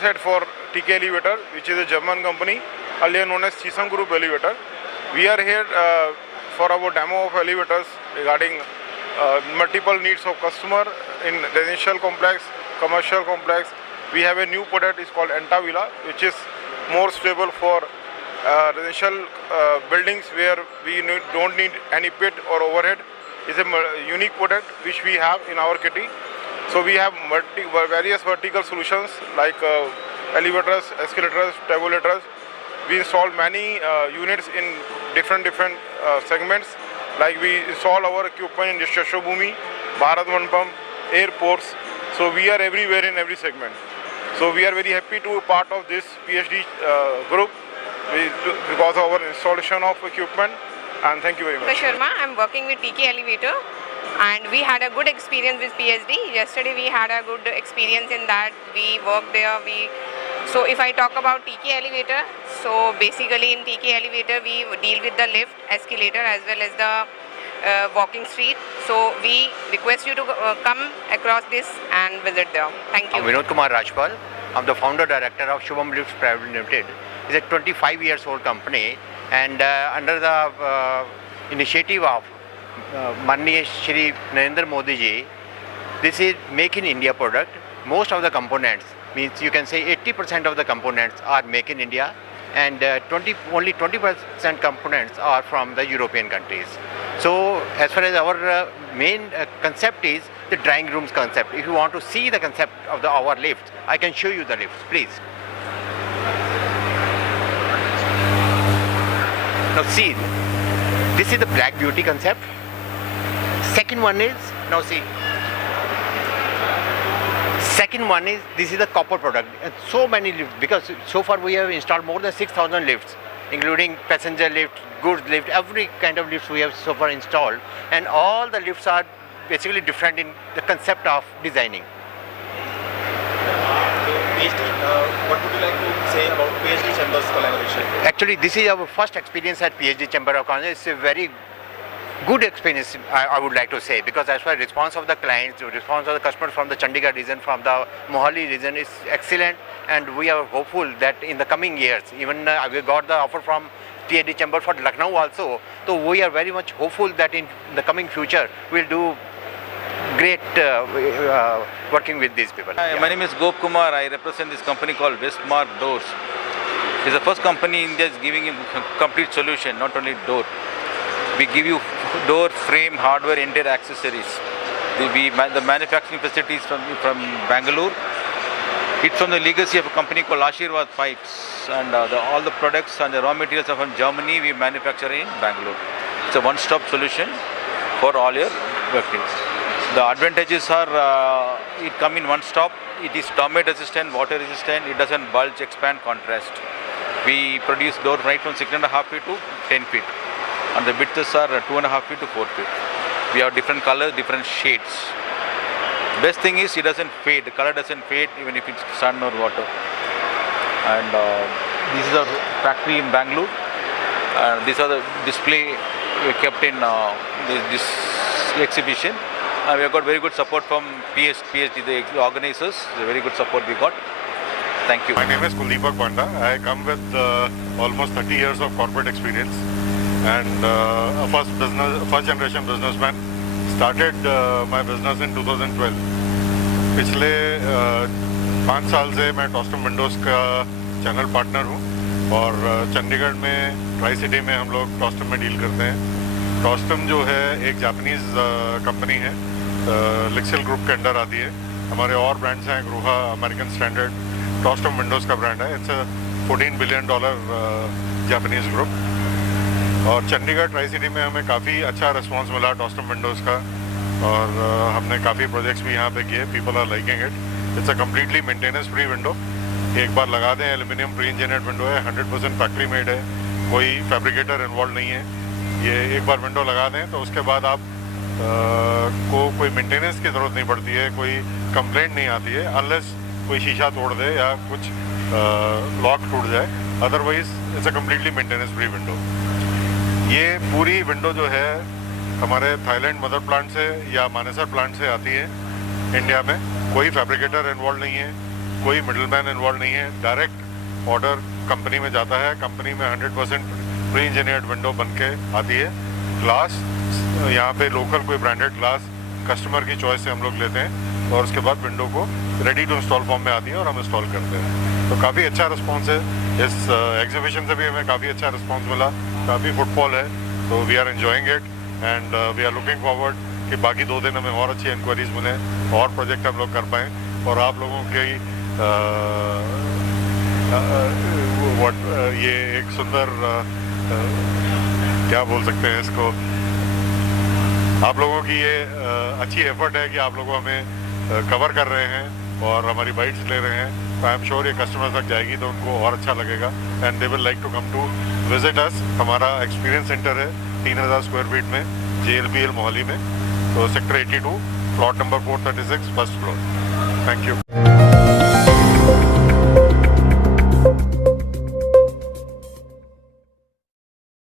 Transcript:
sales head for TK Elevator, which is a German company, earlier known as Chisholm Group Elevator. We are here for our demo of elevators regarding multiple needs of customer in residential complex, commercial complex. We have a new product, it's called Entavilla, which is more stable for residential buildings where we don't need any pit or overhead. It's a unique product which we have in our kitty. So we have various vertical solutions like elevators, escalators, tabulators. We install many units in different segments. Like we install our equipment in Yashashabhumi, Bharat Mandapam, airports. So we are everywhere in every segment. So we are very happy to be part of this PhD group because of our installation of equipment. And thank you very much. Sharma, I'm working with TK Elevator, and we had a good experience with PSD. Yesterday we had a good experience in that. We worked there. So if I talk about TK Elevator, so basically in TK Elevator we deal with the lift, escalator as well as the walking street. So we request you to come across this and visit there. Thank you. I'm Vinod Kumar Rajpal. I'm the founder director of Shubham Lifts Private Limited. It's a 25 years old company, and under the initiative of Manniya Shri Narendra Modi ji, this is Make in India product. Most of the components, means you can say 80% of the components are Make in India, and only 20% components are from the European countries. So as far as our main concept is the drying rooms concept. If you want to see the concept of our lifts, I can show you the lifts, please. Now see, this is the Black Beauty concept. Second one is, now see, second one is, this is the copper product. And so many lifts, because so far we have installed more than 6,000 lifts, including passenger lift, goods lift, every kind of lift we have so far installed. And all the lifts are basically different in the concept of designing. What would you like to say about PhD Chambers collaboration? Actually, this is our first experience at PhD Chamber of Commerce. It's a very good experience, I would like to say, because as far as response of the clients, response of the customers from the Chandigarh region, from the Mohali region is excellent, and we are hopeful that in the coming years, even we got the offer from PhD Chamber for Lucknow also, so we are very much hopeful that in the coming future we'll do great working with these people. Hi, my name is Gop Kumar. I represent this company called Westmark Doors. It's the first company in India is giving you a complete solution, not only door. We give you door, frame, hardware, entire accessories. The manufacturing facilities from Bangalore. It's from the legacy of a company called Ashirwad Pipes, and all the products and the raw materials are from Germany. We manufacture in Bangalore. It's a one-stop solution for all your workings. The advantages are it come in one stop. It is termite resistant, water resistant. It doesn't bulge, expand, contrast. We produce door right from 6.5 feet to 10 feet. And the widths are 2.5 feet to 4 feet. We have different colors, different shades. Best thing is it doesn't fade. The color doesn't fade even if it's sun or water. And this is our factory in Bangalore. These are the display we kept in this exhibition. We have got very good support from PhD, the organizers. Very good support we got. Thank you. My name is Kuldeepak Panda. I come with almost 30 years of corporate experience, and a first generation businessman. Started my business in 2012. पिछले 5 साल से मैं टॉस्टम Windows का channel partner हूँ, और चंडीगढ़ में tri city में हम लोग टॉस्टम में डील करते हैं। टॉस्टम जो है एक जापानीज़ कंपनी है, लिक्सेल ग्रुप के अंडर आती है। हमारे और ब्रांड्स हैं, ग्रूहा, अमेरिकन स्टैंडर्ड, टॉस्टम विंडोज़ का ब्रांड है। इट्स $14 बिलियन जापानीज़ ग्रुप, और चंडीगढ़ ट्राई सिटी में हमें काफ़ी अच्छा रिस्पांस मिला टॉस्टम विंडोज़ का, और हमने काफ़ी प्रोजेक्ट्स भी यहाँ पे किए। People are liking it. It's a completely maintenance free window. एक बार लगा दें, एल्यूमिनियम प्री इंजीनियर्ड विंडो है, 100% फैक्ट्री मेड है, कोई फैब्रिकेटर इन्वॉल्व नहीं है। ये एक बार विंडो लगा दें तो उसके बाद आप को कोई मेंटेनेंस की ज़रूरत नहीं पड़ती है, कोई कंप्लेंट नहीं आती है, अनलेस कोई शीशा तोड़ दे या कुछ लॉक टूट जाए। Otherwise it's a completely maintenance free window. ये पूरी विंडो जो है हमारे थाईलैंड मदर प्लांट से या मानेसर प्लांट से आती है इंडिया में। कोई फैब्रिकेटर इन्वॉल्व नहीं है, कोई मिडलमैन इन्वॉल्व नहीं है, डायरेक्ट ऑर्डर कंपनी में जाता है, कंपनी में 100% प्री इंजीनियर्ड विंडो बन के आती है। ग्लास यहाँ पे लोकल कोई ब्रांडेड ग्लास कस्टमर की चॉइस से हम लोग लेते हैं और उसके बाद विंडो को रेडी टू इंस्टॉल फॉर्म में आती है और हम इंस्टॉल करते हैं। तो काफ़ी अच्छा रिस्पॉन्स है, इस एग्जीबिशन से भी हमें काफ़ी अच्छा रिस्पॉन्स मिला, काफ़ी फुटफॉल है, तो we are enjoying it and we are looking forward कि बाकी 2 दिन हमें और अच्छी इंक्वायरीज मिले और प्रोजेक्ट हम लोग कर पाएँ और आप लोगों की ये एक सुंदर क्या बोल सकते हैं इसको, आप लोगों की ये अच्छी एफर्ट है कि आप लोग हमें कवर कर रहे हैं और हमारी बाइट्स ले रहे हैं, तो आई एम श्योर ये कस्टमर तक जाएगी तो उनको और अच्छा लगेगा and they will like to come to visit us. हमारा एक्सपीरियंस सेंटर है 3000 स्क्वायर फीट में JLPL मोहाली में, तो sector 82 plot number 436 first floor. Thank you.